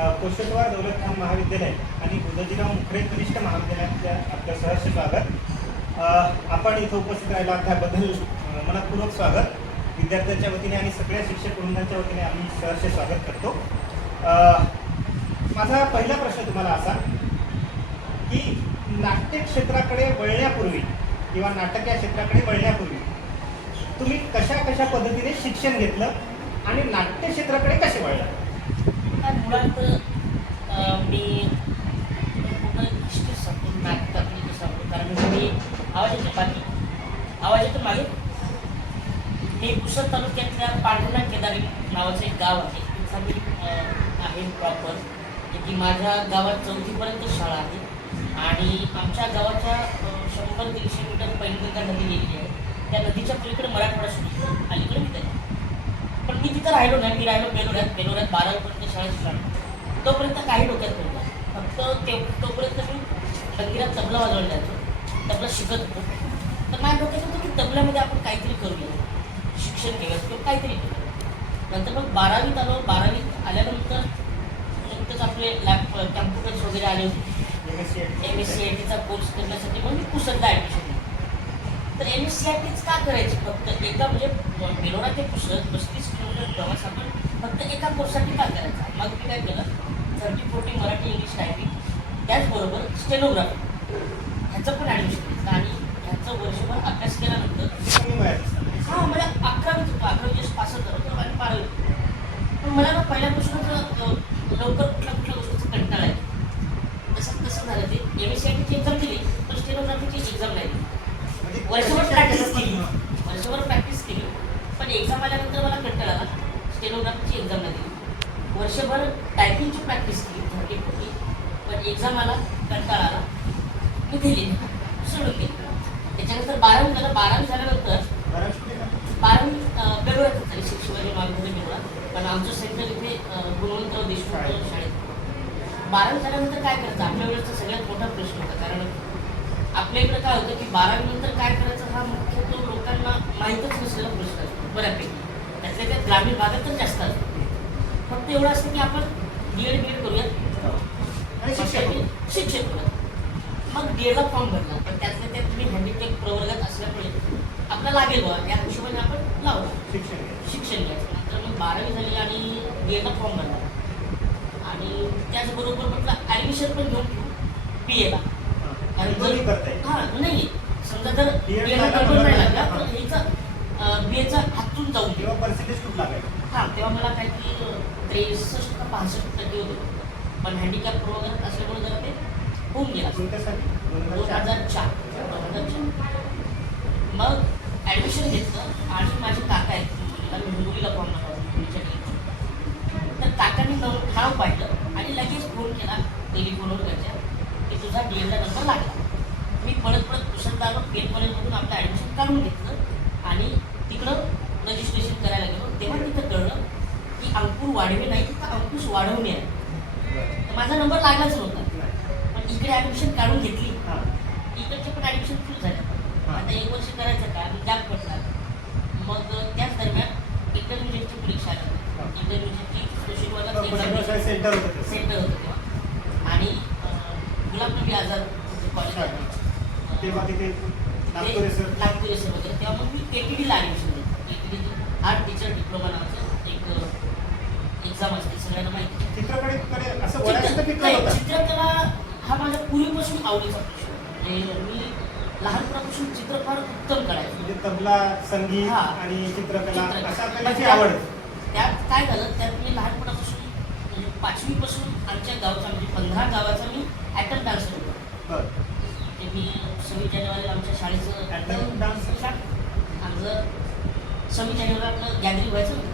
कोशेश्वर दौलत खान महाविद्यालय आणि उदयजीराव मुखरे कनिष्ठ महाविद्यालयाच्या आपलं सहर्ष स्वागत. आपण इथं उपस्थित राहिला त्याबद्दल मनपूर्वक स्वागत. विद्यार्थ्यांच्या वतीने आणि सगळ्या शिक्षक वृंदांच्या वतीने आम्ही सहर्ष स्वागत करतो. माझा पहिला प्रश्न तुम्हाला असा की नाट्य क्षेत्राकडे वळण्यापूर्वी किंवा नाटक या क्षेत्राकडे वळण्यापूर्वी तुम्ही कशा कशा पद्धतीने शिक्षण घेतलं आणि नाट्य क्षेत्राकडे कसे वळला? मुळात मी हिस्ट्री सांगतो, नाटकातली सांगतो, कारण मी आवाज येतो बाकी आवाज येतो मागे. मी पुसद तालुक्यातल्या पांढरा केदारी नावाचं एक गाव आहे, तिथं मी आहे प्रॉपर. की माझ्या गावात 4थीपर्यंत शाळा आहे आणि आमच्या गावाच्या 100-150 मीटर पैनगंगा नदी गेलेली आहे. त्या नदीच्या पलीकडे मराठवाडा सुरू अलीकडे मी आहे. पण मी तिथं राहिलो नाही. मी राहिलो बेलोऱ्यात 12वीपर्यंत शाळेत शिकलो. तोपर्यंत काही डोक्यात नव्हतं. फक्त तोपर्यंत मी मंदिरात तबला वाजवायला जायचो, तबला शिकत होतो. तर माझ्या डोक्यात होतं की तबल्यामध्ये आपण काहीतरी करूया, शिक्षण केलं किंवा काहीतरी केलं. नंतर मग 12वीत आलो. 12वीत आल्यानंतर नुकतंच आपले कॅम्प्युटर्स वगैरे आले होते. MSc-ITचा कोर्स करण्यासाठी मग मी पुसदला ॲडमिशन घेतलं. तर MSc-ITच का करायची? फक्त एका म्हणजे बेलोरा ते पुसद 35 किलोमीटर प्रवास आपण फक्त एका कोर्ससाठी का करायचा? मग मी काय केलं, 30-40 मराठी इंग्लिश टायपिंग, त्याचबरोबर स्टेनोग्राफी ह्याचं पण ॲडमिशन घेतलं. आणि ह्याचं वर्षभर अभ्यास केल्यानंतर मला 11वीत होतो. 11वी जस्ट पास करत होतो आणि 12वी. पण मला ना पहिल्यापासूनच लवकर कुठल्या गोष्टीचं कंटाळा आहे. कसं झालं ते MSc-ITची एक्झाम दिली, पण स्टेनोग्राफीची एक्झाम नाही दिली. वर्षभर प्रॅक्टिस केली पण एक्झाम आल्यानंतर मला कंटाळा आला. स्टेनोग्राफीची एक्झाम नाही दिली. वर्षभर टायपिंगची प्रॅक्टिस केली 30-40, पण एक्झाम आला, कंटाळा आला, मी दिली, सोडून गेली. त्याच्यानंतर 12वी झालं. 12वी झाल्यानंतर 12वी बेलोऱ्यात झाली, शिवाजी महाविद्यालय बेलोरा. पण आमचं सेंटर इथे गुणवंतराव देशमुख शाळेत. 12वी झाल्यानंतर काय करायचं आपल्या वेळेचा सगळ्यात मोठा प्रश्न होता. कारण आपल्या इकडं काय होतं की 12वी नंतर काय करायचं हा मुख्यत्वे लोकांना माहीतच नसलेला प्रश्न असतो बऱ्यापैकी. त्यातल्या त्यात ग्रामीण भागात तर जास्त असतो. फक्त एवढं असतं की आपण D.Ed करूयात आणि शिक्षक करूयात. मग D.Edला फॉर्म भरला, पण त्यातल्या त्यात मी हँडिकॅप प्रवर्गात असल्यामुळे आपला लागेल बा या हिशोबाने आपण लावला शिक्षण घ्यायचं. नंतर मग 12वी झाली आणि D.Edला फॉर्म भरला. आणि त्याचबरोबर म्हटलं ॲडमिशन पण घेऊन ठेवू BAला. कारण नाही समजा जर नाही लागला तर हिचं BAचा हातून जाऊन तेव्हा पर्सेंटेज खूप लागायचं. तेव्हा मला काहीतरी 63 का 65% होते. पण हँडिकॅप प्रवर्गात असल्यामुळे जरा ते होऊन गेला. 2004. मग ॲडमिशन घेतलं आणि माझे काका आहेत, मी हिंगोलीला फॉर्म भरला. तर काकांनी नाव पाहिलं आणि लगेच फोन केला टेलिफोनवर घरच्या की तुझा D.Edला नंबर लागला. मी पळत पुसदला आलो. गेट कॉलेजमधून आपलं ॲडमिशन काढून घेतलं आणि तिकडं रजिस्ट्रेशन करायला गेलो. तेव्हा तिथं कळलं की अंकुर वाढवे नाही तर अंकुश वाढवणे आहे. तर माझा नंबर लागलाच नव्हता. पण इकडे ॲडमिशन काढून घेतली, इकडचे पण ॲडमिशन फुल झालं. आता 1 वर्ष करायचं का आणि गॅप पडला. मग त्याच दरम्यान इंटरमिजिएटची परीक्षा आली. इंटरमिजिएटची सेंटर होतं तेव्हा. आणि गुलाब नबी आझाद कॉलेज तेव्हा तिथे नागपुरे सर वगैरे. तेव्हा मग मी KTDला ॲडमिशन घेतलं. KTD आर्ट टीचर डिप्लोमा नावाचं एक एक्झाम असते, सगळ्यांना माहिती. चित्रकला हा माझ्या पूर्वीपासून आवडीचा प्रश्न. म्हणजे मी लहानपणापासून चित्र फार उत्तम करायचं. म्हणजे तबला, संगीत आणि चित्रकला अशा कलेची आवड. त्यात काय झालं, त्यात मी लहानपणापासून 5वीपासून आमच्या गावचा म्हणजे 15 गावाचा मी ॲटम डान्सर होतो. ते मी 26 जानेवारीला आमच्या शाळेचं ॲटम डान्स आमचं 26 जानेवारीला आपलं गॅदरिंग व्हायचं होतं.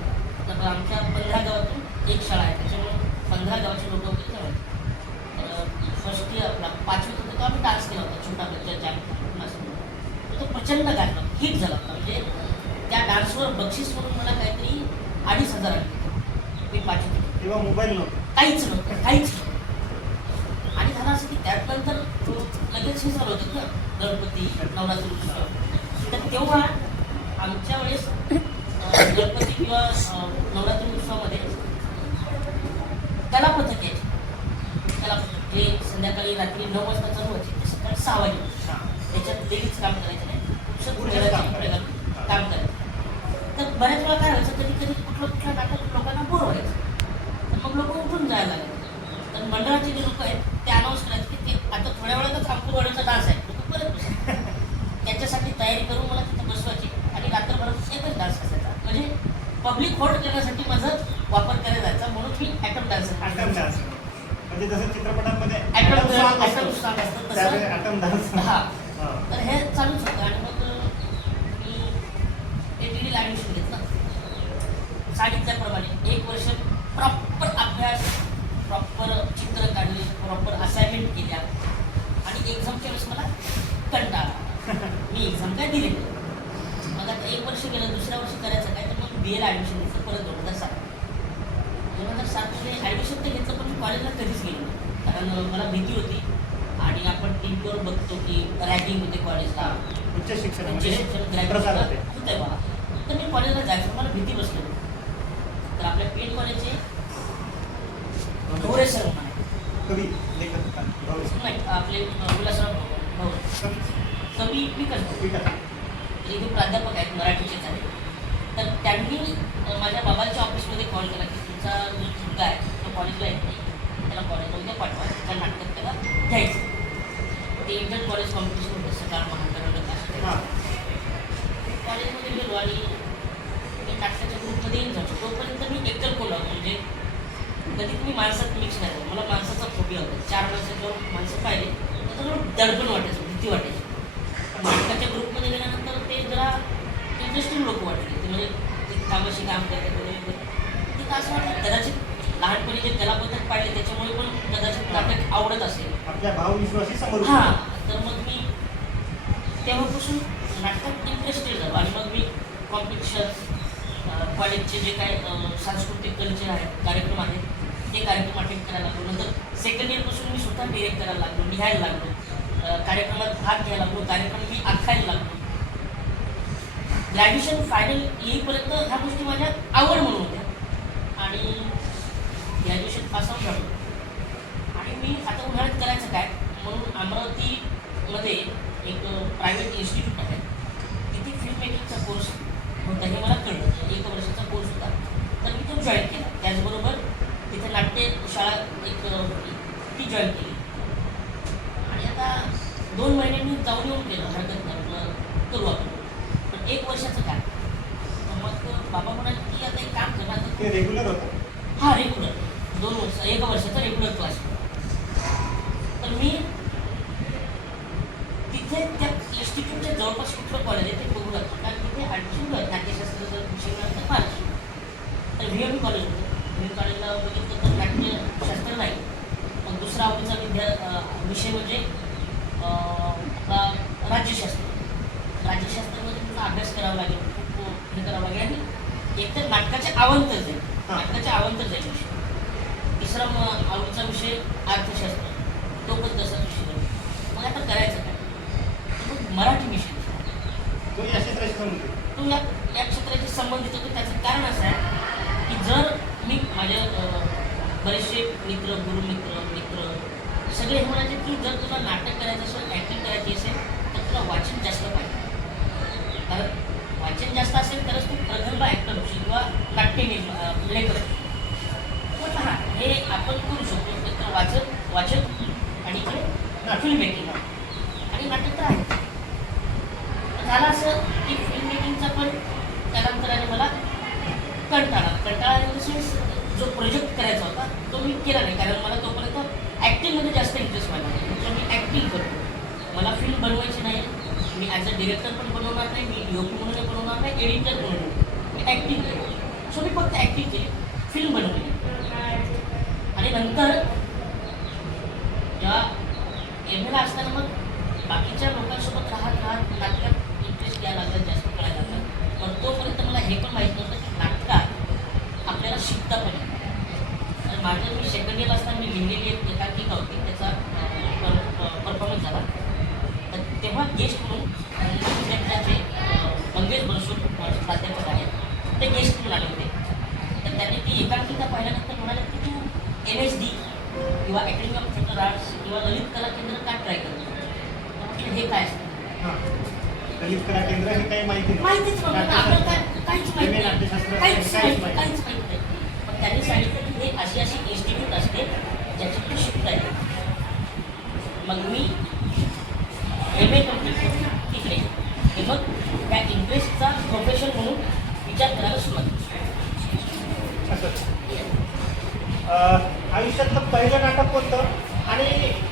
तर आमच्या 15 गावातून एक शाळा आहे, त्याच्यामुळे 15 गावाचे लोक वगैरे जमायचे. फर्स्ट इयर आपला 5वीत होतं तेव्हा आम्ही डान्स केला होता, छोटा बच्चा जॅम असं. तो प्रचंड गाजला, हिट झाला होता. म्हणजे त्या डान्सवर बक्षीस म्हणून मला काहीतरी 2,500 आले. मी 5वीत तेव्हा मोबाईल नव्हतं, काहीच नव्हतं. आणि झालं असं की त्यानंतर लगेच हे झालं होतं ना गणपती, नवरात्री उत्सव. तर तेव्हा आमच्या वेळेस गणपती किंवा नवरात्री उत्सवामध्ये कलापथक यायची. सकाळी रात्री 9 वाजता चालू व्हायची ते सकाळी 6 वाजेपर्यंत. हां. त्याच्यात लेडीज काम करायचं नाही, पुरुष पुरुषच काम कपडे घालून काम करायचं. तर बऱ्याच वेळा काय व्हायचं, कधी कधी कुठलं नाटक लोकांना बोर व्हायचं, तर मग लोक उठून जायला लागले. तर मंडळाचे जे लोक आहेत ते अनाऊन्स करायचे की ते आता थोड्या वेळातच अंकुरवाडीचा डान्स आहे, लोक परत बसायचे. त्याच्यासाठी तयारी करून मला तिथे बसवायची आणि रात्रभरात एकच डान्स असायचा. म्हणजे पब्लिक होल्ड करण्यासाठी माझा वापर केला जायचा, म्हणून मी ॲटम डान्सर. ॲटम डान्स म्हणजे जसं चित्रपटामध्ये ॲटम ॲटम सॉन्ग ॲटम असतं, सॉन्ग असतं त्यावेळी तसं. Item dance. हा, हां. तर हे चालूच होतं. आणि मग मी ATDला ॲडमिशन घेतलं. सांगितल्याप्रमाणे 1 वर्ष प्रॉपर अभ्यास, प्रॉपर चित्र काढले, प्रॉपर असाइनमेंट केल्या आणि एक्झामच्या वेळेस मला कंटाळा आला. मी एक्झाम काय दिली नाही. मग आता 1 वर्ष गेलं, दुसऱ्या वर्षी करायचं काय, तर मग BAला ॲडमिशन घेतलं परत 2007. 2007मध्ये ॲडमिशन तर घेतलं, पण मी कॉलेजला कधीच गेलो नाही, कारण मला भीती होती. आणि आपण टीव्हीवर बघतो की रॅगिंग होते कॉलेजला, उच्च उच्च शिक्षणामध्ये शिक्षण प्रसार होते. होत आहे मला. तर मी कॉलेजला जायचं, मला भीती बसली. तर आपल्या पेड कॉलेजचे ढोरे सर म्हणून आहे. कवी लेखक का? भाऊ. नाही, आपले उल्हासराव भाऊ कवी विकास भाऊ. ठीक आहे. इथे प्राध्यापक आहेत, मराठीचेच आहेत. तर त्यांनी माझ्या बाबांच्या ऑफिसमध्ये कॉल केला की तुमचा जो मुलगा आहे तो कॉलेजला येत नाही, त्याला कॉलेजला उद्या पाठवा, त्या नाटकात त्याला घ्यायचं. ते इंटर कॉलेज कॉम्पिटिशन होतं सकाळ महानगरपालिका असं. हां. कॉलेजमध्ये गेलो आणि मी नाटकाच्या ग्रुपमध्ये येऊन जातो. तोपर्यंत मी एकतर कोला, म्हणजे कधी तुम्ही माणसात मिक्स नाही झालं. मला माणसाचा फोबिया होता. 4 माणसाच्यावर माणसं पाहिले तर दडपण वाटायचं, भीती वाटायची. पण नाटकाच्या ग्रुपमध्ये गेल्यानंतर ते जरा इंटरेस्टिंग लोक वाटले. ते म्हणजे ते कामाशी काम करतात वगैरे. तिथं असं वाटलं कदाचित लहानपणी जे कलापद्धत पाहिले त्याच्यामुळे पण कदाचित नाटक आवडत असेल. आपल्या भावविश्वासी समोर हां, तर मग मी तेव्हापासून नाटकात इंटरेस्टेड झालो. आणि मग मी कॉम्पिटिशन, कॉलेजचे जे काय सांस्कृतिक कल्चर आहेत, कार्यक्रम आहेत, ते कार्यक्रम अटेंड करायला लागलो. नंतर सेकंड इयरपासून मी स्वतः डिरेक्ट करायला लागलो, लिहायला लागलो, कार्यक्रमात भाग घ्यायला लागलो, कार्यक्रम मी आखायला लागलो. ग्रॅज्युएशन फायनल येईपर्यंत ह्या गोष्टी माझ्या आवड म्हणून होत्या. आणि ग्रॅज्युएशन पासआउट झालो. आणि मी आता उन्हाळ्यात करायचं काय म्हणून अमरावतीमध्ये एक प्रायव्हेट इन्स्टिट्यूट आहे, तिथे फिल्म मेकिंगचा कोर्स होता हे मला कळलं. 1 वर्षाचा कोर्स होता, तर मी तो जॉईन केला. त्याचबरोबर तिथे नाट्यशाळा एक ती जॉईन केली. आणि आता 2 महिन्यांनी जाऊन येऊन केलं, हरकत नाही, करू आपण. पण 1 वर्षाचं काय, तर मग बाबा म्हणाले की आता एक काम कर, आता ते रेग्युलर होतं. हा रेग्युलर 2 वर्ष 1 वर्षाचा रेग्युलर क्लास. तर मी तिथे त्या इन्स्टिट्यूटच्या जवळपास कुठलं कॉलेज आहे ते बघू लागतो, कारण तिथे ॲडमिशन मिळत नाट्यशास्त्राचं विषय मिळालं फार. तर VME कॉलेज होतं. VME कॉलेजला बघितलं तर नाट्यशास्त्र नाही, मग दुसरा आवडीचा विषय म्हणजे आपला राज्यशास्त्र. राज्यशास्त्रामध्ये तुमचा अभ्यास करावा लागेल, खूप हे करावं लागेल. आणि एकतर नाटकाचे अवांतर जाईल, नाटकाचे अवांतर जाईल विषय. तिसरा मग आवडीचा विषय अर्थशास्त्र, तो पण तसाच विषय आहे. मग आता करायचं काय, तर मग मराठी विषय तो या क्षेत्राशी संबंधित. तो या क्षेत्राशी संबंधित होतो. त्याचं कारण असं आहे की जर मी माझे बरेचसे मित्र, गुरुमित्र सगळे हे म्हणायचे की जर तुला नाटक करायचं असेल, ॲक्टिंग करायची असेल, तर तुला वाचन जास्त पाहिजे. कारण वाचन जास्त असेल तरच तू प्रगल्भ ॲक्टर होशील किंवा नाट्य लेखक. म्हटलं हां, हे आपण करू शकतो. तर वाचन आणि फिल्म मेकिंग आणि नाटक तर आहे. झालं असं की फिल्म मेकिंगचा पण त्यानंतराने मला कंटाळा जो प्रोजेक्ट करायचा होता तो मी केला नाही, कारण मला तोपर्यंत ॲक्टिंगमध्ये जास्त इंटरेस्ट व्हायला लागला. तर मी ॲक्टिंग करतो, मला फिल्म बनवायची नाही. मी ॲज अ डिरेक्टर पण बनवणार नाही, मी DOP म्हणून बनवणार नाही, एडिटर म्हणून मी ॲक्टिंग करतो. सो मी फक्त ॲक्टिंग केली, फिल्म बनवली. आणि नंतर जेव्हा MAला असताना मग बाकीच्या लोकांसोबत राहत नाटकात इंटरेस्ट घ्यायला लागला, जास्त कळायला लागला. पण तोपर्यंत मला हे पण माहीत नव्हतं की नाटकात आपल्याला शिकता पण येतं. तर माझं मी सेकंड इयर असताना मी लिहिलेली एक एकांकिका होती, त्याचा परफॉर्मन्स झाला. तर तेव्हा गेस्ट म्हणून विद्यापीठाचे मंगेश बनसोड प्राध्यापक आहेत, ते गेस्ट म्हणून आले होते. तर त्यांनी ती एकांकिका पाहिल्यानंतर म्हणाले की तू MSD किंवा academy of theatre master arts किंवा ललित कला केंद्र का ट्राय करतो? म्हटलं हे काय असतं? हां. दलित कला केंद्र हे काही माहिती नाही. माहितीच नव्हतं ना, आपल्याला काहीच माहिती नाही. नाट्यशास्त्र काहीच काहीच माहिती माहिती काहीच माहिती नाही. पण त्यांनी सांगितलं की हे अशी अशी इन्स्टिट्यूट असते ज्याच्यात तू शिकता येते. मग मी MA कंप्लीट केलं तिकडे. हे मग त्या इंटरेस्टचा प्रोफेशन म्हणून विचार करायला सुरुवात केली. असं आयुष्यातलं पहिलं नाटक कोणतं आणि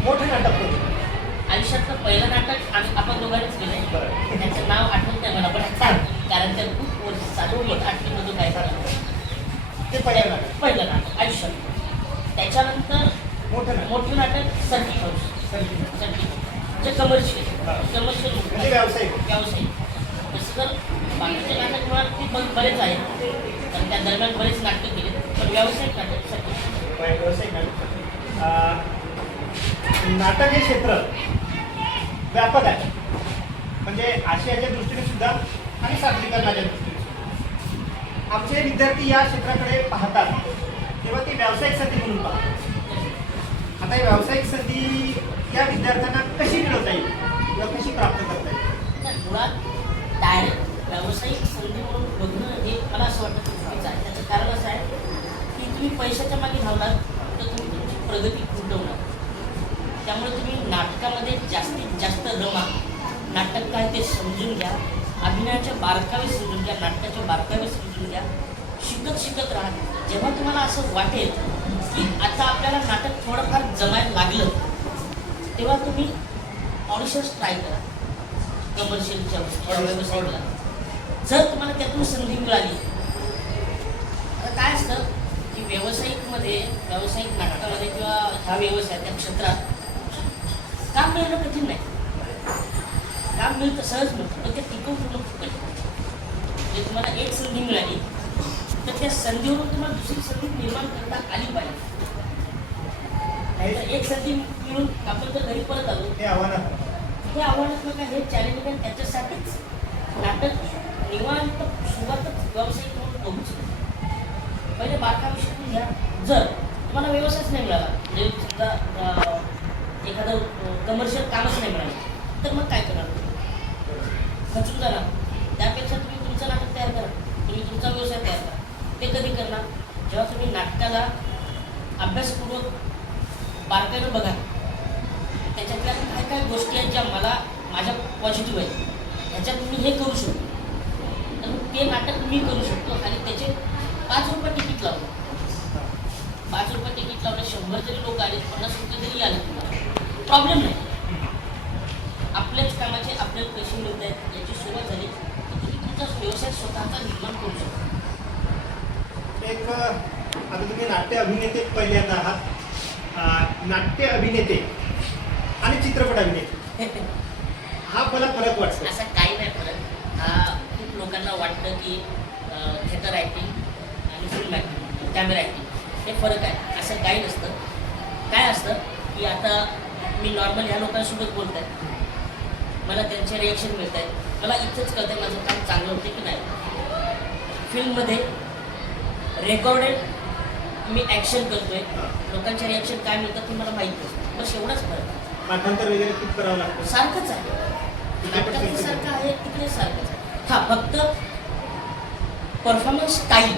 मोठं नाटक कोणतं? आयुष्यातलं पहिलं नाटक आपण दोघांनीच केलंय. बरं. त्याचं नाव आठवत नाही मला, पण कारण त्या खूप वर्ष चालू होतं. आठवीमधून काय झालं ते पहिलं नाटक. पहिलं नाटक आयुष्यात. त्याच्यानंतर मोठं नाटक. मोठं नाटक सर्किट हाऊस. म्हणजे कमर्शियल म्हणजे व्यावसायिक. व्यावसायिक. तसं जर बाकीचे नाटक म्हणाल की बरेच आहेत, कारण त्या दरम्यान बरेच नाटकं केले, पण व्यावसायिक नाटक सर्किट. व्यावसायिक नाटक. नाटक हे क्षेत्र व्यापक आहे, म्हणजे आशयाच्या दृष्टीने सुद्धा आणि सादरीकरणाच्या दृष्टीने सुद्धा. आमचे विद्यार्थी या क्षेत्राकडे पाहतात तेव्हा ती व्यावसायिक संधी म्हणून पाहतात. आता ही व्यावसायिक संधी या विद्यार्थ्यांना कशी मिळवता येईल किंवा कशी प्राप्त करता येईल? तर मुळात डायरेक्ट व्यावसायिक संधी म्हणून बघणं हे मला असं वाटतं की चुकीचं आहे. त्याचं कारण असं आहे की तुम्ही पैशाच्या मागे धावणार तर तुम्ही तुमची प्रगती खुंटवणार. त्यामुळे तुम्ही नाटकामध्ये जास्तीत जास्त रमा. नाटक काय ते समजून घ्या, अभिनयाचे बारकावे समजून घ्या, नाटकाचे बारकावे समजून घ्या. शिकत शिकत राहा. जेव्हा तुम्हाला असं वाटेल की आता आपल्याला नाटक थोडंफार जमायला लागलं, तेव्हा तुम्ही ऑडिशन्स ट्राय करा कमर्शियलच्या व्यवसायाला. जर तुम्हाला त्यातून संधी मिळाली, आता काय असतं की व्यावसायिक नाटकामध्ये किंवा हा व्यवसाय त्या क्षेत्रात काम मिळणं कठीण नाही. काम मिळतं, सहज मिळतं, पण ते टिकवून ठेवणं खूप कठीण. म्हणजे तुम्हाला एक संधी मिळाली तर त्या संधीवरून तुम्हाला दुसरी संधी निर्माण करता आली पाहिजे. नाहीतर एक संधी मिळून आपण जर घरी परत आलो, हे आव्हानात्मक. हे आव्हानात्मक आहे, हे चॅलेंजिंग आहे. त्याच्यासाठीच नाटक निवांत सुरुवातच व्यावसायिक म्हणून बघूच नाही. पहिले बारकावे शिकून घ्या. जर तुम्हाला व्यवसायच नाही मिळाला, म्हणजे समजा एखादं कमर्शियल कामच नाही मिळालं, तर मग काय करणार? खचून जाणार. त्यापेक्षा तुम्ही तुमचं नाटक तयार करा, तुम्ही तुमचा व्यवसाय तयार करा. ते कधी करणार? जेव्हा तुम्ही नाटकाला अभ्यासपूर्वक बारकाईनं बघा, त्याच्यातल्या काय काय गोष्टी आहेत ज्या माझ्या पॉझिटिव्ह आहेत, ह्याच्यात मी हे करू शकतो, तर मग ते नाटक मी करू शकतो. आणि त्याचे 5 रुपये तिकीट लावलं, 5 रुपये तिकीट लावलं, 100 जरी लोक आले, 50 रुपये जरी आले, तुम्हाला प्रॉब्लेम नाही. आपल्याच कामाचे आपल्याला पैसे मिळत आहेत, याची सुरुवात झाली तर तुम्ही तुमचा व्यवसाय स्वतःचा निर्माण करू शकता. एक आता तुम्ही नाट्य अभिनेते पहिल्यांदा आहात. नाट्य अभिनेते आणि चित्रपट अभिनेते हा मला फरक वाटतो. असा काही नाही फरक. खूप लोकांना वाटतं की थिएटर ॲक्टिंग आणि फिल्म ॲक्टिंग, कॅमेरा ॲक्टिंग हे फरक आहे. असं काही नसतं. काय असतं की आता मी नॉर्मल ह्या लोकांसोबत बोलत आहे, मला त्यांचे रिॲक्शन मिळत आहेत, मला इथंच कळतं माझं काम चांगलं होते की नाही. फिल्ममध्ये रेकॉर्डेड मी ॲक्शन करतोय, लोकांचे रिॲक्शन काय मिळतात ते मला माहीत नसतं. बस एवढाच फरक आहे. पाठांतर वगैरे खूप करावं लागतं. सारखंच आहे, नाटकाचं सारखं आहे, तिकडे सारखंच आहे. हा फक्त परफॉर्मन्स स्टाईल,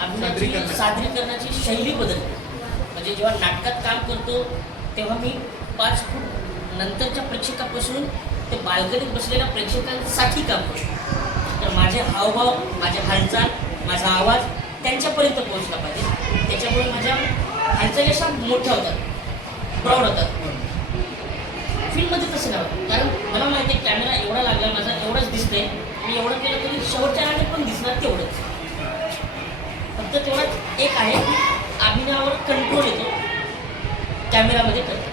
अभिनयाची सादरीकरणाची शैली बदलते. म्हणजे जेव्हा नाटकात काम करतो तेव्हा मी 5 फूट नंतरच्या प्रेक्षकापासून ते बाल्कनीत बसलेल्या प्रेक्षकांसाठी काम करतो. तर माझे हावभाव, माझे हालचाल, माझा आवाज त्यांच्यापर्यंत पोहोचला पाहिजे. त्याच्यामुळे माझ्या हालचाली अशा मोठ्या होतात, प्राऊड होतात. फिल्ममध्ये तसं नाही, कारण मला माहिती आहे कॅमेरा एवढा लागला, माझा एवढंच दिसतंय, मी एवढं केलं तरी शेवटच्या रांगेत पण दिसणार तेवढंच. फक्त तेवढंच एक आहे की अभिनयावर कंट्रोल येतो कॅमेरामध्ये करतो.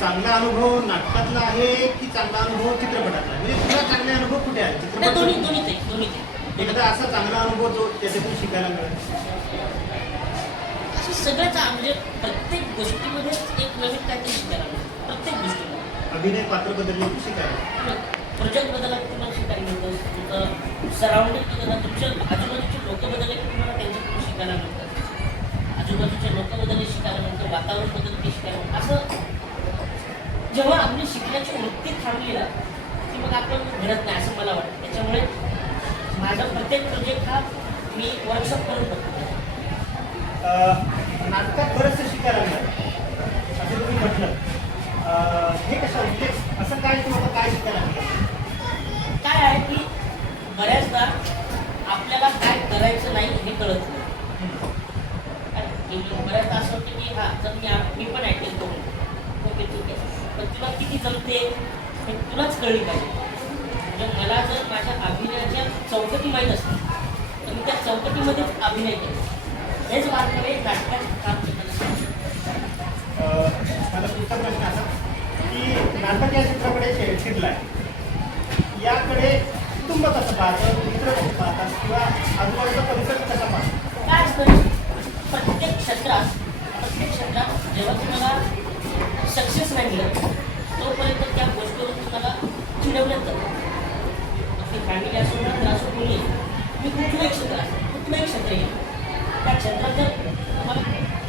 चांगला अनुभव नाटकातला आहे की चांगला अनुभव चित्रपटातला? म्हणजे तुला चांगले अनुभव कुठे आहे? चित्रपट दोन्ही एखादा असा चांगला अनुभव जो त्याच्यातून शिकायला मिळेल. असं सगळंच म्हणजे प्रत्येक गोष्टीमध्ये एक नवीन काहीतरी शिकायला मिळतं. प्रत्येक गोष्टीमध्ये अभिनय पात्र बदलले की शिकायला, प्रोजेक्ट बदलला की तुम्हाला शिकायला मिळतं. तुमचं सराउंडिंग बदलला, तुमच्या आजूबाजूचे लोक बदलले की तुम्हाला त्यांच्याकडून शिकायला मिळतात. आजूबाजूचे लोक बदलले शिकायला मिळतं, वातावरण बदलते शिकायला मिळतं. असं जेव्हा आपली शिकण्याची वृत्ती थांबली ना की मग आपण घडत नाही असं मला वाटतं. त्याच्यामुळे माझा प्रत्येक प्रोजेक्ट हा मी वर्कशॉप करून बघतो. नाटकात बरंचसं शिकायला मिळालं असं तुम्ही म्हटलं. हे कशा म्हणजे असं काय तुम्हाला काय शिकायला मिळालं? काय आहे की बऱ्याचदा आपल्याला काय करायचं नाही हे कळत नाही. बऱ्याचदा असं होतं की हां तर मी पण ॲक्टिंग करू, ओके ठीक आहे, पण तुला किती जमते हे तुलाच कळली पाहिजे. म्हणजे मला जर माझ्या अभिनयाच्या चौकटी माहीत असतील तर मी त्या चौकटीमध्येच अभिनय केला. हेच वारकरी नाटकात काम करताना. माझा पुढचा प्रश्न असा की नाटक या चित्रपटाचे शिरला आहे, याकडे कुटुंब कसं पाहतं, मित्र कसं पाहतात किंवा आजूबाजूचा परिसर कसा पाहतो? काय असतं प्रत्येक क्षेत्रात जेव्हा तुम्हाला सक्सेस नाही मिळत तोपर्यंत त्या गोष्टीवर तुम्हाला चिडवण्यात जातं. आपली फॅमिली असो मित्र असो कोणी, मी कुठलंही क्षेत्र असतं, कुठलंही क्षेत्र येईल त्या क्षेत्रात जर तुम्हाला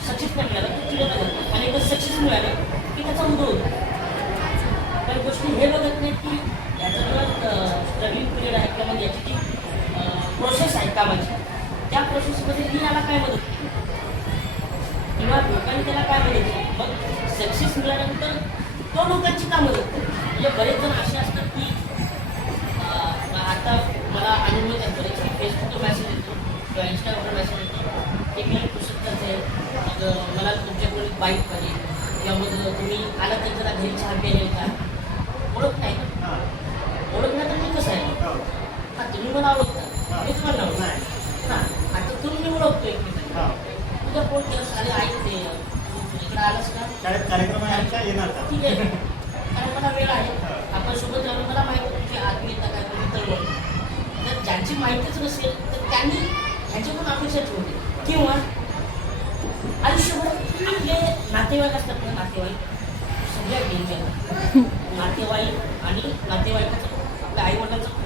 सक्सेस नाही मिळालं तर चिडवलं जातं आणि जर सक्सेस मिळालं की त्याचा उदो होतो. काही गोष्टी हे बघत नाहीत की याचं जेव्हा स्ट्रगलिंग पिरियड आहे किंवा मग याची जी प्रोसेस आहे कामाची त्या प्रोसेसमध्ये मी याला काय मदत केली किंवा लोकांनी त्याला काय मदत केली, मग सक्सेस मिळाल्यानंतर तो लोकांची का मदत करतो. म्हणजे बरेच जण असे असतात की आता मला अनुभव येतात बरेच फेसबुकवर मेसेज येतो किंवा इंस्टाग्रामवर मेसेज येतो एक मी पुस्तक करते, मग मला तुमच्याकडून बाईक पाहिजे किंवा मग तुम्ही आला तर जरा घरी चहा प्यायला का, ओळख नाही ना, ओळखणार तर मी कसं आहे हां तुम्ही मला ओळखता मी तुम्हाला ओळखणार हां आता तुम्ही मी ओळखतो एकमेकांना. तुझा फोन केला सारे ऐकते इकडे आलास का शाळेत कार्यक्रम आहे का येणार का? ठीक आहे कारण मला वेळ आहे आपण सोबत राहून मला माहिती आहे तुमची आत्मीयता काय मित्र म्हणून. तर ज्यांची माहितीच नसेल तर त्यांनी ह्याची पण अपेक्षा ठेवते. किंवा आयुष्यभर आपले नातेवाईक असतात ना, नातेवाईक सगळ्या डेंजर नातेवाईक आणि नातेवाईकाचं आपल्या आईवडिलांचं खूप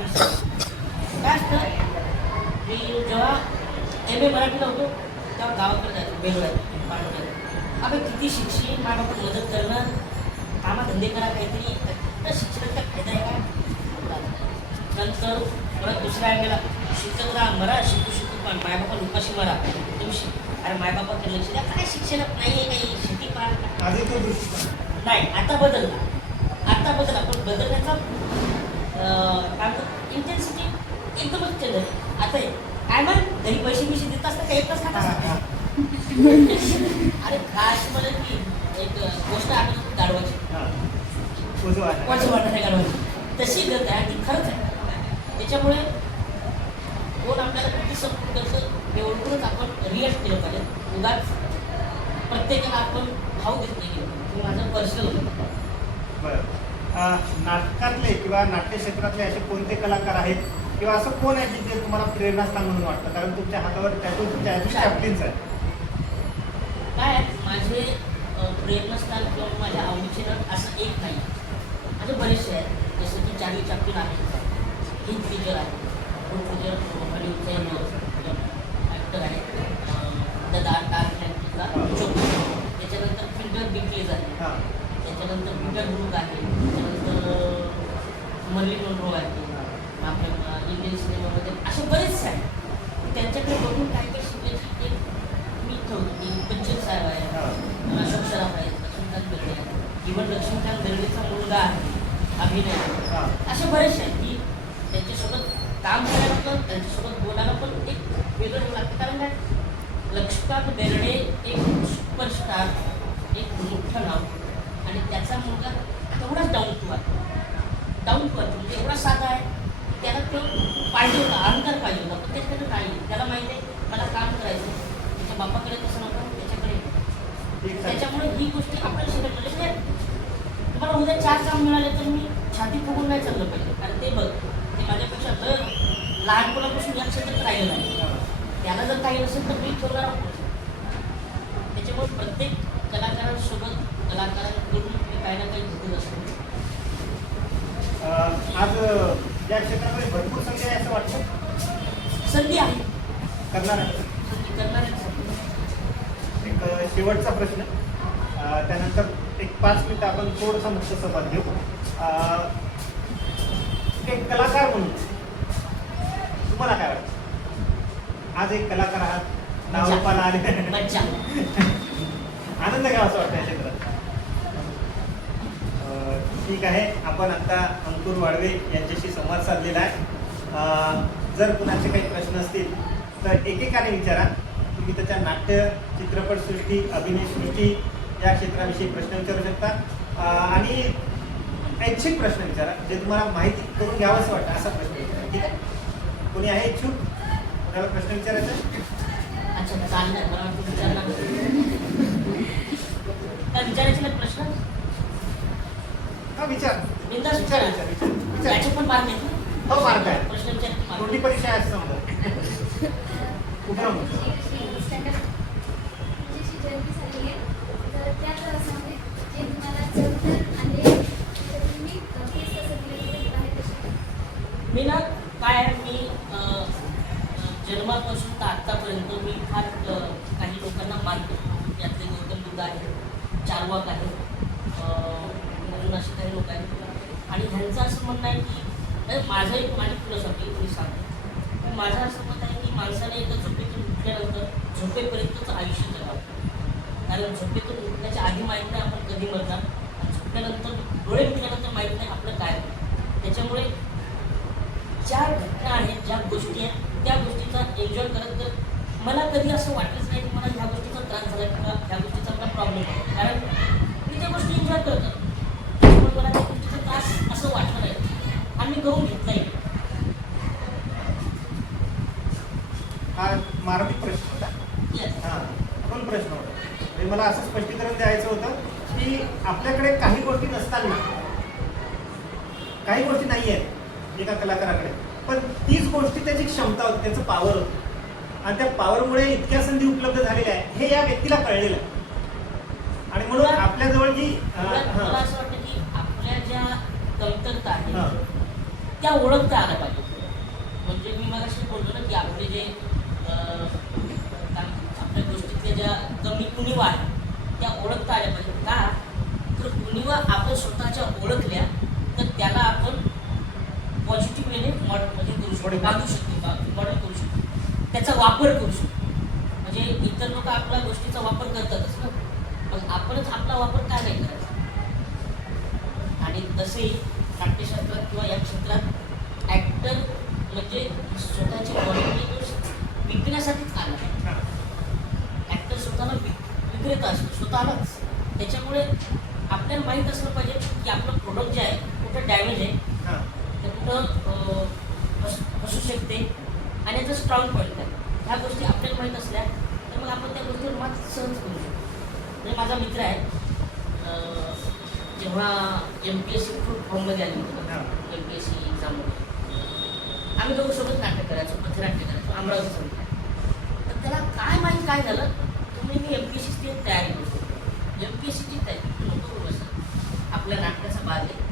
काय असतं. मी जेव्हा MA मराठीला होतो तेव्हा गावाकडे जायचं वेगळं पाठवलं आपण किती शिक्षण मला पण मदत करणं कामाधंदे करा काहीतरी तर शिक्षणाचा फायदा आहे का. नंतर परत दुसऱ्या अंगाला शिक्षक राहा मरा शिकू शिकू पण मायबापा उपाशी मरा तुम्ही अरे मायबापाकडे लक्ष द्या काय शिक्षणात नाही आहे काही शेती पाहा आधी तो दृष्टिकोन नाही आता बदलला पण बदलण्याचा इंटेन्सिटी एकदमच चेंज झाली. आता काय म्हण घरी पैसे देत असतात का एकच खात असतात अरे काय मला की एक गोष्ट आठवत गाडवाची वाटत आहे गाडवाची तशी गत आहे आणि ती खरंच आहे. त्याच्यामुळे कोण आपल्याला किती सपोर्ट करतं हे ओळखूनच आपण रिॲक्ट केलं पाहिजे. उगाच प्रत्येकाला आपण भाव देत नाही की माझं पर्सनल होतं. बरं नाटकातले किंवा नाट्य क्षेत्रातले असे कोणते कलाकार आहेत किंवा असं कोण आहे की जे तुम्हाला प्रेरणास्थान म्हणून वाटतं कारण तुमच्या हातावर त्यातून तुमच्या चॅप्लिन्स आहे? काय माझे प्रेरणास्थान किंवा माझ्या आवडीचे नट असं एक नाही, माझे बरेचसे आहेत. जसं की चार्ली चॅप्लिन आहे, हिथ लीजर आहे, हॉलिवूडचे ॲक्टर आहे, द डार्क नाईटला जोकर, त्याच्यानंतर फिल्डर बिकलेज आहे, त्याच्यानंतर पीटर ब्रूक आहे, त्याच्यानंतर मर्लिन मोनरो आहे. आपल्या इंडियन सिनेमामध्ये असे बरेचसे आहेत. त्यांच्याकडे बघून काय काय शिकण्याची एक मी ठेवतो की बच्चन साहेब आहे, अशोक सराफ आहेत, लक्ष्मीकांत बेर्डे आहे, इव्हन लक्ष्मीकांत बेर्डेचा मुलगा आहे अभिनय. असे बरेचसे आहेत की त्यांच्यासोबत काम करायला पण त्यांच्यासोबत बोलायला पण एक वेगळं लागतं. कारण काय लक्ष्मीकांत बेर्डे एक सुपरस्टार, एक मोठं नाव आणि त्याचा मुलगा तेवढाच डाऊन टू म्हणजे एवढा साधा आहे. त्याला तो पाहिजे होता, अहंकार पाहिजे होता, पण त्याच्याकडे नाही. त्याला माहिती आहे मला काम करायचं, त्याच्या बापाकडे तसं नको त्याच्याकडे. त्याच्यामुळे ही गोष्टी आपल्याला शिकायला म्हणजे तुम्हाला उद्या 4 काम मिळाले तर मी छाती फुगून नाही चाललं पाहिजे. कारण ते बघ ते माझ्यापेक्षा तर लहानपणापासून या क्षेत्रात राहिलं नाही. त्याला जर काही नसेल तर मी ठेवणार. त्याच्यामुळे प्रत्येक कलाकारांसोबत कलाकारांकडून मी काही ना काही घेतलं असतो. आज या क्षेत्रामध्ये भरपूर संधी आहे असं वाटतं. संधी आहे करणार आहे करणार आहे. शेवटचा प्रश्न, त्यानंतर एक 5 मिनिटं आपण थोडंसं मुक्त संवाद घेऊ. एक कलाकार म्हणून तुम्हाला काय वाटतं? आज एक कलाकार आहात, नाव रूपाला आले, मज्जा. आनंद घ्यावा असं वाटतं या क्षेत्रात. ठीक आहे, आपण आता अंकुर वाळवे यांच्याशी संवाद साधलेला आहे. जर कुणाचे काही प्रश्न असतील तर एकेकाने विचारा. तुम्ही त्याच्या नाट्य, चित्रपटसृष्टी, अभिनयसृष्टी या क्षेत्राविषयी प्रश्न विचारू शकता आणि ऐच्छिक प्रश्न विचारा, जे तुम्हाला माहिती करून घ्यावं असं वाटतं असा प्रश्न विचारा. ठीक आहे? कोणी आहे इच्छुक? कोणाला प्रश्न विचारायचा? अच्छा, चालणार मला वाटतं विचारणार. काय विचारायचे ना प्रश्न? हा, विचार. बिनधास्त विचार विचारा. विचार विचार. याचे पण मार्क आहेत ना? हो, मार्क आहे. प्रश्न विचारायचे मार्क. तोंडी परीक्षा आहे असं समजा. कुठं मी ना काय आहे, मी जन्मापासून तर आत्तापर्यंत मी फार काही लोकांना मानतो. यातले गौतम बुद्ध आहे, चार्वाक आहे, म्हणून असे काही लोक आहेत. आणि ह्यांचं असं म्हणणं आहे की माझं एक माझी फिलॉसॉफी मी सांगतो. पण माझं असं मत आहे की माणसाने एकदा झोपेतून उठल्यानंतर झोपेपर्यंतच आयुष्य जगावं. कारण झोपेतून उठण्याच्या आधी माहीत नाही आपण कधी मरणार, आणि झोपल्यानंतर डोळे उठल्यानंतर माहीत नाही आपलं काय होतं. त्याच्यामुळे ज्या घटना आहेत, ज्या गोष्टी आहेत, त्या गोष्टीचा एन्जॉय करत तर मला कधी असं वाटलंच नाही की मला ह्या गोष्टीचा त्रास झाला किंवा ह्या गोष्टीचा मला प्रॉब्लेम आहे. कारण मी त्या गोष्टी एन्जॉय करतो, त्याच्यामुळे मला त्या गोष्टीचा त्रास असं वाटलं नाही आणि मी करून घेतलाही. हा मार्मिक प्रश्न होता. येस. हां, पण प्रश्न होता. म्हणजे मला असं स्पष्टीकरण द्यायचं होतं की आपल्याकडे काही गोष्टी नसताना, काही गोष्टी नाही आहेत एका कलाकाराकडे, पण तीच गोष्टी त्याची क्षमता होती, त्याचं पॉवर होतं, आणि त्या पॉवरमुळे इतक्या संधी उपलब्ध झालेल्या आहे हे या व्यक्तीला कळलेलं आहे. आणि म्हणून आपल्याजवळ जी मला असं वाटतं की आपल्या ज्या कमतरता हां. आहेत त्या ओळखता आल्या पाहिजे. म्हणजे मी मगाशी बोलतो ना की आपले जे आपल्या गोष्टीतल्या ज्या कमी उणीवा आहेत त्या ओळखता आल्या पाहिजे. का तर उणीवा आपण स्वतःच्या ओळखल्या तर त्याला आपण पॉझिटिव्ह वेने म्हणजे करू शकतो, बांधू शकतो, मॉडेल करू शकतो, त्याचा वापर करू शकतो. म्हणजे इतर लोक आपल्या गोष्टीचा वापर करतातच ना, मग आपणच आपला वापर काय नाही करायचा. आणि तसेही नाट्यशास्त्रात किंवा या क्षेत्रात ॲक्टर म्हणजे स्वतःची बॉडी विकण्यासाठीच आला आहे. ॲक्टर स्वतःला विक्रेता असतो स्वतःलाच. त्याच्यामुळे आपल्याला माहीत असलं पाहिजे की आपलं प्रोडक्ट जे आहे कुठं डॅमेज आहे, ते कुठं फसू शकते आणि याचं स्ट्रॉंग पॉईंट आहे. ह्या गोष्टी आपल्याला माहीत असल्या तर मग आपण त्या गोष्टीवर मात सहज करू शकतो. म्हणजे माझा मित्र आहे, जेव्हा MPSC खूप फॉर्ममध्ये आली होती ना, MPSC एक्झाममध्ये आम्ही दोघं सोबत नाटक करायचो, पथनाट्य करायचो, अमरावतीचं मित्र. तर त्याला काय माहीत काय झालं, तुम्ही मी MPSCची तयारी करतो. MPSCची तयारी नको बस, आपल्या नाटकाचा भाग आहे,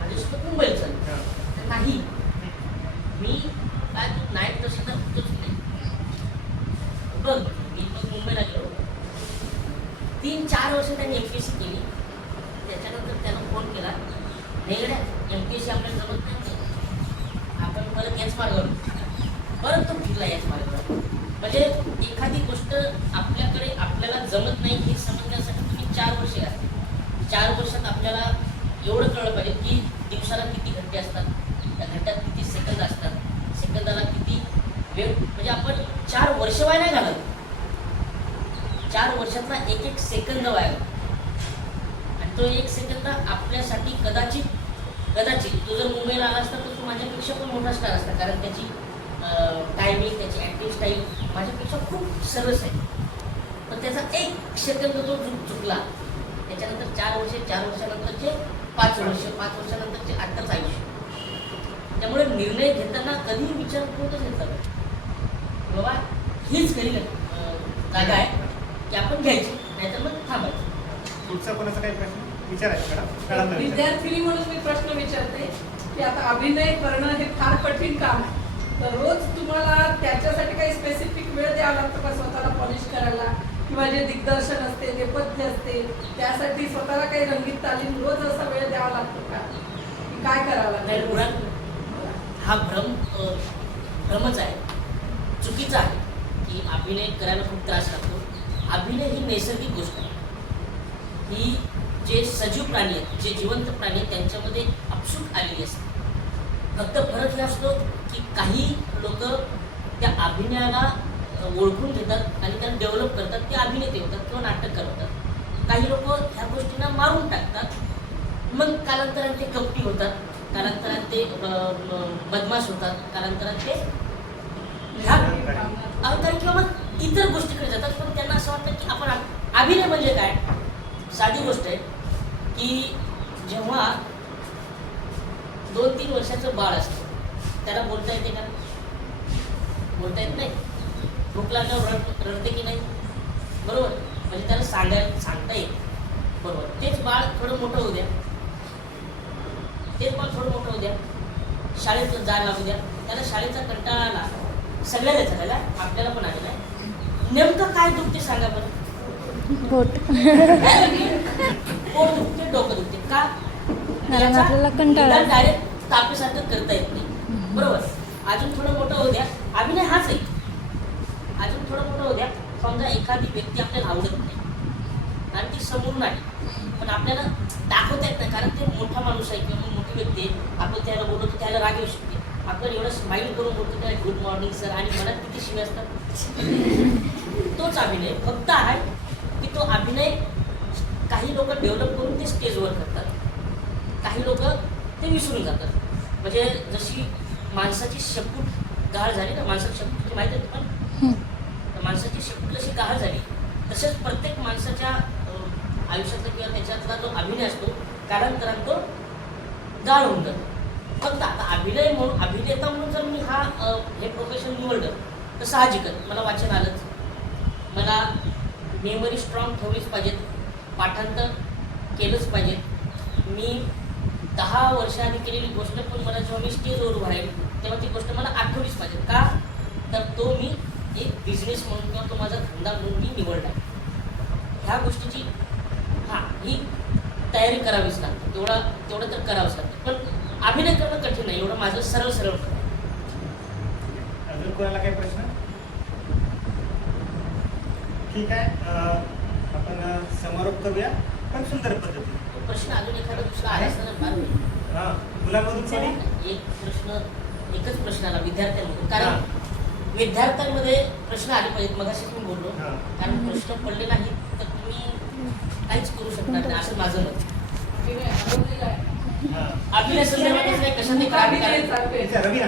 माझ्यासोबत मुंबईला चालू. तर नाही, मी काय तू नाईट तशी तर होतोच नाही. बघ मी मग मुंबईला गेलो. 3-4 वर्ष त्यांनी MPSC केली. त्याच्यानंतर त्यानं फोन केला, वेगळ्या MPSC आपल्याला जमत नाही, आपण परत याच मार्गावर परत तो फिरला याच मार्गावर. म्हणजे एखादी गोष्ट आपल्याला जमत नाही हे समजण्यासाठी तुम्ही 4 वर्ष घातली. 4 वर्षात आपल्याला एवढं कळलं पाहिजे की दिवसाला किती घंटे असतात, त्या घंट्यात किती सेकंद असतात, सेकंदाला किती वेळ. म्हणजे आपण 4 वर्ष वाया नाही घालत, 4 वर्षातला एक सेकंद वाया. आणि तो 1 सेकंद आपल्यासाठी कदाचित तो जर मुंबईला आला असता तर तो माझ्यापेक्षा पण मोठा स्टार असता. कारण त्याची टायमिंग, त्याची ॲक्टिव्ह स्टाईल माझ्यापेक्षा खूप सरस आहे. पण त्याचा 1 सेकंद तो चुकला, त्याच्यानंतर 4 वर्ष, 4 वर्षानंतरचे 5 वर्ष, 5 वर्षानंतरचे आत्ताच आयुष्य. त्यामुळे निर्णय घेताना कधीही विचार करूनच घेतला पाहिजे, बाबा हीच खरी जागा आहे की आपण घ्यायची, नाहीतर मग थांबायचं. पुढचा कोणाचा काही प्रश्न विचारायचा? विद्यार्थिनी म्हणून मी प्रश्न विचारते की आता अभिनय करणं हे फार कठीण काम आहे, तर रोज तुम्हाला त्याच्यासाठी काही स्पेसिफिक वेळ द्यावा लागतो का स्वतःला पॉलिश करायला, किंवा जे दिग्दर्शन असते नेपथ्य असते त्यासाठी स्वतःला काही रंगीत तालीम रोज असा वेळ द्यावा लागतो का की काय करावं नाही, लागतं? मुळात हा भ्रमच आहे, चुकीचा आहे की अभिनय करायला खूप त्रास लागतो. अभिनय ही नैसर्गिक गोष्ट आहे. ही जे सजीव प्राणी आहेत, जे जिवंत प्राणी आहेत त्यांच्यामध्ये आपसूक आलेली असते. फक्त फरक हे असतो की काही लोक त्या अभिनयाला ओळखून घेतात आणि त्याला डेव्हलप करतात, ते अभिनेते होतात किंवा नाटक करतात. काही लोक ह्या गोष्टींना मारून टाकतात, मग कालांतराने ते कपटी होतात, कालांतराने ते बदमाश होतात, कालांतराने ते ह्या अहंकारी किंवा मग इतर गोष्टीकडे जातात. पण त्यांना असं वाटतं की आपण अभिनय म्हणजे काय, साधी गोष्ट आहे की जेव्हा 2-3 वर्षाचं बाळ असतं त्याला बोलता येते का? बोलता येत नाही. भूक लागल्यावर रडते की नाही? बरोबर. म्हणजे त्याला सांगता येते. बरोबर. तेच बाळ थोडं मोठं होऊ द्या, शाळेत जायला लागू द्या, त्याला शाळेचा कंटाळा आला, सगळ्याला झालेला, आपल्याला पण आलेला आहे. नेमकं काय दुखते सांगा बरं? पोट दुखते, डोकं दुखते का? डायरेक्ट तापेसारखं करता येत नाही. बरोबर. अजून थोडं मोठं होऊ द्या, अभिनय हाच आहे. अजून थोडं मोठं होऊ द्या, समजा एखादी व्यक्ती आपल्याला आवडत नाही आणि ती समोरून आहे, पण आपल्याला दाखवता येत नाही कारण ते मोठा माणूस आहे किंवा मोठी व्यक्ती आहे. आपण त्याला बोलतो त्याला राग येऊ शकते. आपण एवढं स्माईल करून बोलतो त्याला गुड मॉर्निंग सर आणि मनात किती शिवे असतात. तोच अभिनय फक्त आहे की तो अभिनय काही लोक डेव्हलप करून ते स्टेजवर करतात, काही लोक ते विसरून जातात. म्हणजे जशी माणसाची शेपूट गहाळ झाली ना, माणसाची शेपूट माहिती आहे तुम्हाला, माणसाची शेपूट जशी गहाळ झाली तसेच प्रत्येक माणसाच्या आयुष्यातला किंवा त्याच्यातला जो अभिनय असतो कालांतराने तो गाळ होऊन जातो. फक्त आता अभिनय म्हणून अभिनेता म्हणून जर मी हे प्रोफेशन निवडलं तर साहजिकच मला वाचन आलंच, मला मेमरी स्ट्रॉंग ठेवलीच पाहिजेत, पाठांतर केलंच पाहिजे. मी 10 वर्षाआधी केलेली गोष्ट पण मला जेव्हा मी स्टेजवर उभं राहील तेव्हा ती गोष्ट मला आठवलीच पाहिजे. का तर तो मी एक बिझनेस म्हणून किंवा तो माझा धंदा म्हणून मी निवडला. ह्या गोष्टीची ही तयारी करावीच लागते, तेवढं तर करावंच लागतं. पण अभिनय करणं कठीण नाही, एवढं माझं सरळ करणं. अजून कोणाला काही प्रश्न? ठीक आहे, आपण समारोप करूया पण सुंदर पद्धतीने. प्रश्न अजून एखादा दुसरा आहे असताना फार होईल. हां, मुलांमधून कोणी? एकच प्रश्न आला विद्यार्थ्यांमधून, कारण विद्यार्थ्यांमध्ये प्रश्न आले पाहिजेत. मगाशीच मी बोललो, कारण प्रश्न पडले नाही तर तुम्ही काहीच करू शकणार नाही असं माझं मत. अभिनय संदर्भातच नाही, कशाने रवी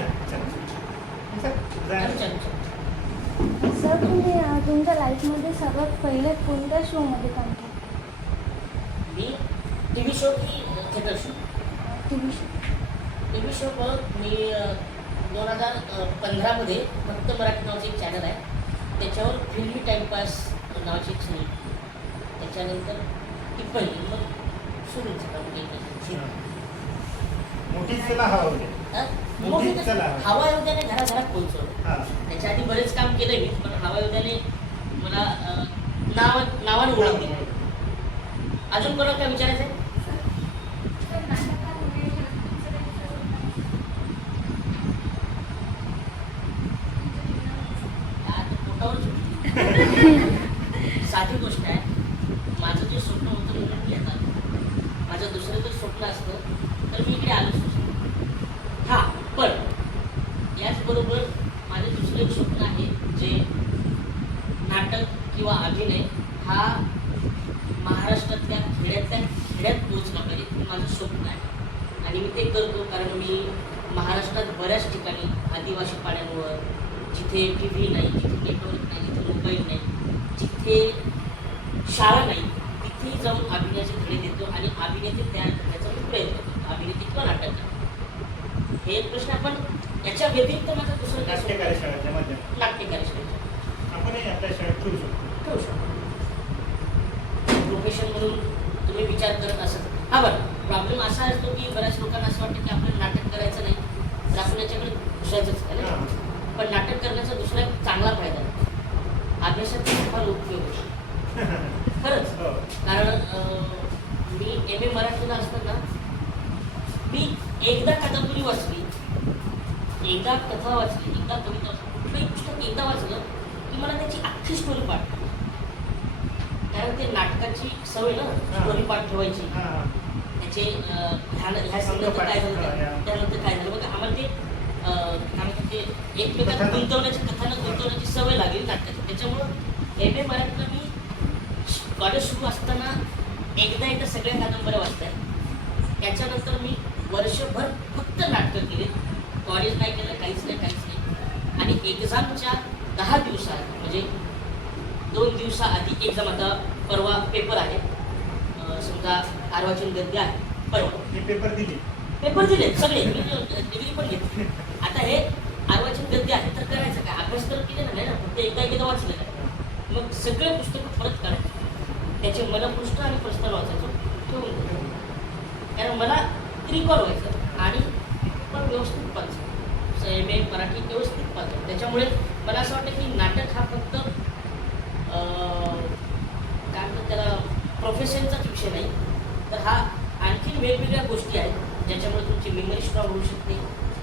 सर, तुम्ही तुमच्या लाईफमध्ये सर्वात पहिले कोणत्या शोमध्ये काम केलं? मी टी व्ही शो की theatre show? T V show. मी 2015 मध्ये फक्त मराठी नावाचं एक चॅनल आहे, त्याच्यावर फिल्मी टाइमपास नावाची एक सुरू, त्याच्यानंतर टिप्पणी, मग सुरूच मोठीच चला हवा होते. हवा योद्याने घराघरात पोहोचवलं. त्याच्या आधी बरेच काम केलंय मी, पण हवा योद्याने मला नावाने ओळख दिली. अजून कोणाला काय विचारायचं आहे? साधी गोष्ट आहे. माझं जे स्वप्न होतं मी येतात, माझं दुसरं जर स्वप्न असतं तर मी इकडे आलोच नसतो. हा, पण याचबरोबर माझं दुसरं एक स्वप्न आहे जे नाटक किंवा अभिनय हा महाराष्ट्रातल्या खेड्यात पोहोचला पाहिजे, हे माझं स्वप्न आहे. आणि मी ते करतो कारण मी महाराष्ट्रात बऱ्याच ठिकाणी आदिवासी पाड्यांवर, जिथे टी व्ही नाही, जिथे नेटवर्क नाही, जिथे मोबाईल नाही, जिथे शाळा नाही, तिथे जाऊन अभिनयाचे धडे देतो आणि अभिनेते तयार करण्याचा मी प्रयत्न करतो, अभिनेते किंवा नाटककार. हे एक प्रश्न. आपण याच्या व्यतिरिक्त माझा दुसरं नाट्य कार्यशाळेच्या माध्यमातून नाट्य कार्यशाळेच्या आपणही आपल्या शाळेत ठेवू शकतो. प्रोफेशन म्हणून तुम्ही विचार करत असाल. हा, बरं, प्रॉब्लेम असा असतो की बऱ्याच लोकांना असं वाटतं की आपल्याला नाटक करायचं नाही तर आपण याच्याकडे घुसायचंच आहे ना. पण नाटक करण्याचा दुसरा एक चांगला फायदा आहे, अभ्यासात फार उपयोग होतो. खरंच. हो. कारण मी MA मराठीला असताना मी एकदा कादंबरी वाचली, एकदा कथा वाचली, एकदा कविता वाचली, कुठलंही पुस्तक एकदा वाचलं की मला त्याची अख्खी स्टोरी पाठ. कारण ते नाटकाची सवय ना, स्टोरी पाठ ठेवायची, हां, हां. त्याचे ह्या संदर्भात काय झालं, त्यानंतर काय झालं बघा. आम्हाला ते काय म्हणतात ते एकमेकात कथानक. गुंतवण्याची, कथानक गुंतवण्याची सवय लागली नाटकाची. त्याच्यामुळं MA मराठीला मी कॉलेज सुरू असताना एकदा सगळ्या कादंबऱ्या वाचल्या. त्याच्यानंतर मी वर्षभर फक्त नाटकं केली, कॉलेज नाही केलं, काहीच नाही. आणि एक्झामच्या 10 दिवसाआधी, म्हणजे 2 दिवसाआधी एक्झाम, आता परवा पेपर आहे, समजा अर्वाचीन गद्य आहे परवा, मी पेपर दिली. पेपर दिले सगळे, मी डिग्री पण घेतली. आता हे अर्वाचीन गद्य आहे तर करायचं काय, अभ्यास तर केलेला नाही ना, फक्त एकदा वाचलेलं आहे. मग सगळे पुस्तकं परत काढायचे, त्याचे मनपृष्ठ आणि प्रस्ताव वाचायचं, ठेवून द्यायचं. कारण मला रिकॉल व्हायचं आणि पण व्यवस्थित वाचायचं, MA मराठी व्यवस्थित वाचायचं. त्याच्यामुळे मला असं वाटतं की नाटक हा फक्त काय म्हणतात त्याला प्रोफेशनचाच विषय नाही, तर हा आणखीन वेगवेगळ्या गोष्टी आहेत ज्याच्यामुळे तुमची मेमरी स्ट्रॉंग होऊ शकते,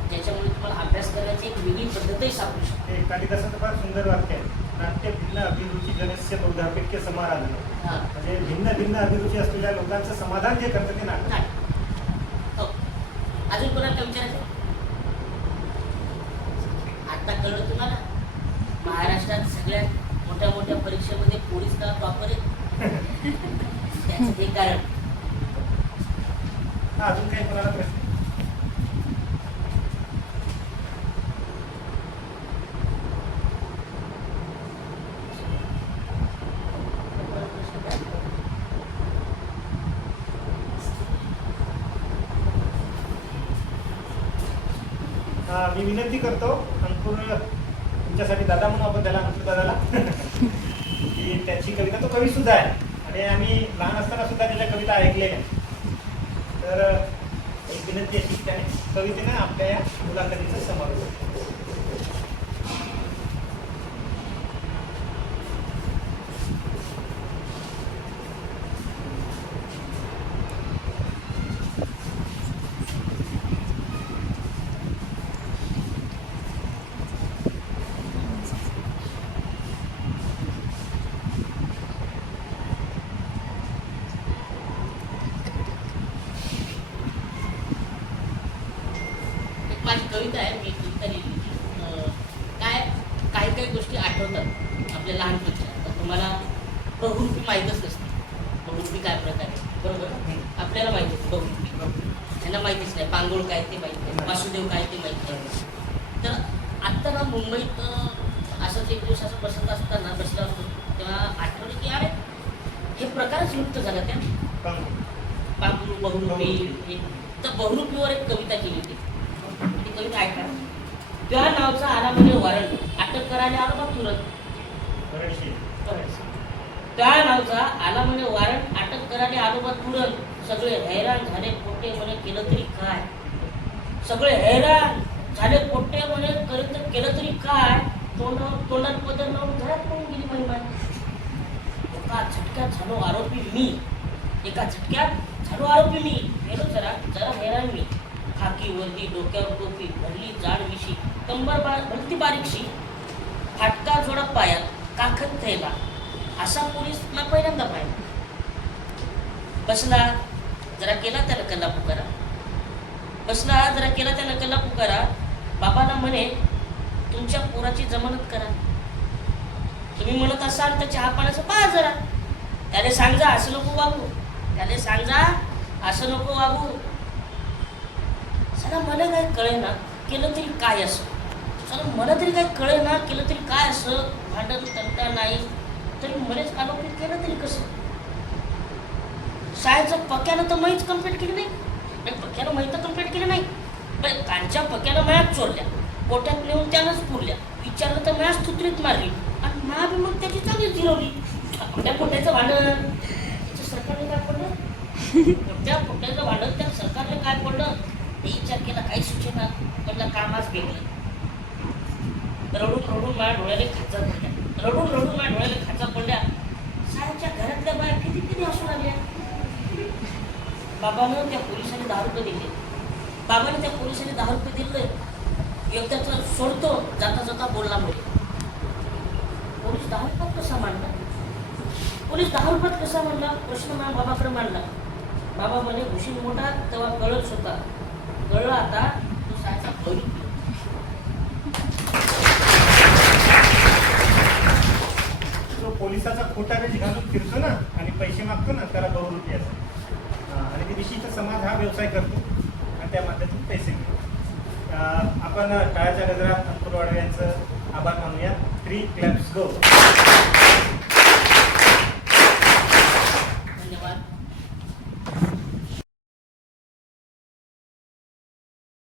ज्याच्यामुळे तुम्हाला अभ्यास करण्याची एक वेगळी पद्धतही सापडू शकते. हे कालिदासाचं फार सुंदर वाक्य आहे. नाट्य भिन्न अभिरुची जनस्य बहुधापेक्य समाराधन. हां. म्हणजे भिन्न भिन्न अभिरुची असलेल्या लोकांचं समाधान जे करतं ते नाटक. नाही. हो. अजून कोणाला काय विचारायचं? आता कळलं तुम्हाला महाराष्ट्रात सगळ्यात मोठ्या परीक्षेमध्ये पोलीस का वापर आहे? त्याचं हे कारण. हा, अजून काही कोणाला प्रश्न? मी विनंती करतो अंकुर तुमच्यासाठी दादा म्हणून आपण त्याला अंकुर दादाला की त्याची कविता, तो कवी सुद्धा आहे आणि आम्ही लहान असताना सुद्धा त्याच्या कविता ऐकलेल्या. तर एक विनंती अशी की त्याने कवितेनं आपल्या या मुलाखतीचा समावेश. माझी कविता आहे, मी कविता लिहिली. काही गोष्टी आठवतात आपल्या लहानपणच्या. तर तुम्हाला बहुरूपी माहीतच नसते, बहुरूपी काय प्रकार आहे, बरोबर? आपल्याला माहिती आहे बहुरूपी, त्यांना माहितीच नाही. पांगोळ काय ते माहीत नाही, वासुदेव काय ते माहीत नाही. तर आत्ता ना मुंबईत असंच एक दिवस असं बसला असतो, तेव्हा आठवलं की अरे हे प्रकारच लुप्त झाला त्या पांगुळ बहुरूपी. तर बहुरूपीवर एक कविता केली होती. ती कविता ऐका. त्या नावचा आला म्हणजे वॉरंट, अटक करायला आलो बा तुरंत. त्या नावचा आला म्हणजे वॉरंट, अटक करायला आलो बा तुरंत. सगळे हैराण झाले पोटे म्हणे केलं तरी काय, सगळे हैराण झाले पोटे म्हणे केलं तरी काय. तोंडात पदर लावून घरात पळून गेली महिमा. एका झटक्यात झालो आरोपी मी, एका झटक्यात झालो आरोपी मी. गेलो जरा हैराण मी. खाकी वर्दी, डोक्यावर टोपी, भरली जाड मिशी, कंबर भरती बारीकशी, फाटका जोडा पायात, काखत थैला, असा पोलीस ना पहिल्यांदा पाहिला. बसला जरा केला त्या नकलला पुकारा, बसला जरा केला त्या नकलला पुकारा. बाबांना म्हणे तुमच्या पोराची जमानत करा. तुम्ही म्हणत असाल तर चहा पाण्याचं पहा जरा. त्याने सांगा असं नको वागू, त्याने सांगा असं नको वागू. सला मला काय कळे ना केलं तरी काय असं, सला मला तरी काय कळे ना केलं तरी काय असं. भांडण तंटा नाही तरी मलाच आरोपित केलं तरी कसं. शाळेचं पक्यानं तर माहीच कम्प्लीट केली नाही, पक्यानं माहीत कम्प्लीट केली नाही. पण कालच्या पक्यानं मॅच चोरल्या, पोट्यात नेऊन त्यानंच पुरल्या. विचारलं तर मॅच तुत्रीत मारली आणि मा बी मग त्याची चांगलीच जिरवली. त्या पोट्याचं भांडण त्याच्या सरकारने काय पडलं, त्या पोट्याचं भांडण त्या सरकारने काय पडलं ते विचार केला. काही सूचना पडला, कामाच बेगलं. रडून माझ्या डोळ्याला खाचा पडल्या, रडून माझ्या डोळ्याला खाचा पडल्या. साहेब बाबांच्या घरातल्या बाया किती किती हसू लागल्या. बाबानं त्या पोलिसांनी 10 रुपये दिले. बाबाने त्या पोलिसांनी 10 रुपये दिले. एकदा सोडतो, जाता जाता बोलला म्हणजे पोलीस 10 रुपयात कसा मांडला? पोलीस 10 रुपयात कसा मांडला? प्रश्न मला बाबाकडे मांडला. बाबा म्हणे भूषण मोठा तेव्हा कळत होता, कळलं आता तो सायचा भरू. जो पोलिसाचा खोटा वेश घालून फिरतो ना आणि पैसे मागतो ना त्याला बहुरूपी असतो. आणि ते विशिष्ट समाज हा व्यवसाय करतो आणि त्या माध्यमातून पैसे घेतो. आपण टाळ्याच्या गजरात अंकुर वाडवे यांचं आभार मानूया. 3 क्लॅप्स गो.